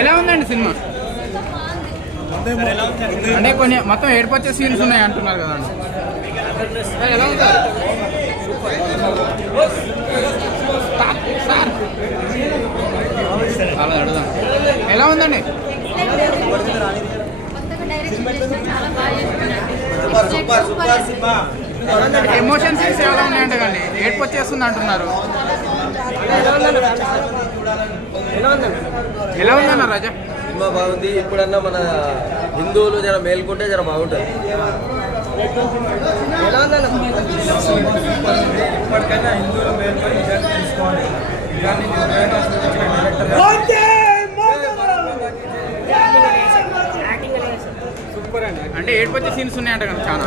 ఎలా ఉందండి సినిమా? అంటే కొన్ని మొత్తం ఏడుపొచ్చే సీన్స్ ఉన్నాయి అంటున్నారు కదా. ఎలా ఉంది సార్? అలా అడుగుదాం. ఎలా ఉందండి? ఎమోషన్ సీన్స్ ఎలా ఉన్నాయంటే కానీ ఏడుపు వచ్చేస్తుంది అంటున్నారు. ఎలా ఉందన్న రాజా? సినిమా బాగుంది. ఇప్పుడన్నా మన హిందువులు జర మేల్కొంటే జర బాగుంటుంది. ఇప్పటికైనా హిందువులు మేల్కొని నిజాన్ని తెలుసుకోవాలి. సూపర్ అండి. అంటే ఏడుపు వచ్చే సీన్స్ ఉన్నాయంట కదా చాలా.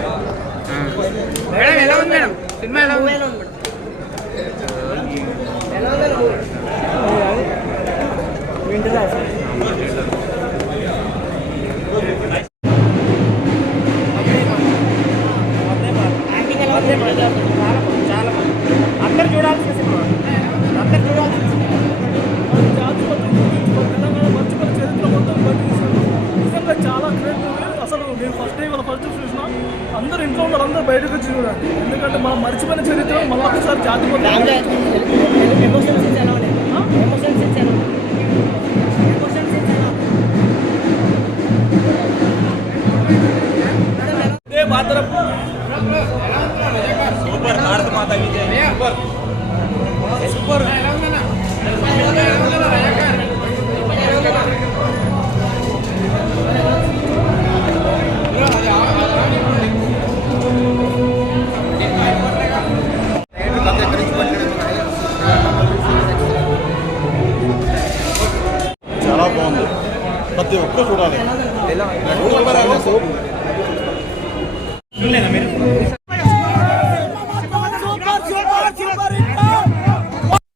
మేడం ఎలా ఉంది మేడం సినిమా? ఎలా ఉంది? చాలా అందరు చూడాల్సిన సినిమా, అందరు చూడాల్సిన సినిమా. తెలంగాణ మర్చిపోయిన చరిత్ర మొత్తం బయటకు నిజంగా చాలా గ్రేట్ మూవీ. అసలు నేను ఫస్ట్ టైం ఫస్ట్ చూసిన అందరు ఇంట్లో ఉన్నారు, అందరూ బయటకు వచ్చి చూడండి. ఎందుకంటే మనం మర్చిపోయిన చరిత్ర మళ్ళీ ఒకసారి జాతి సూపర్. భారత మాత విజయ్. సూపర్. ఎలా ఉందన్న? చాలా బాగుంది, ప్రతి ఒక్కరు చూడాలి.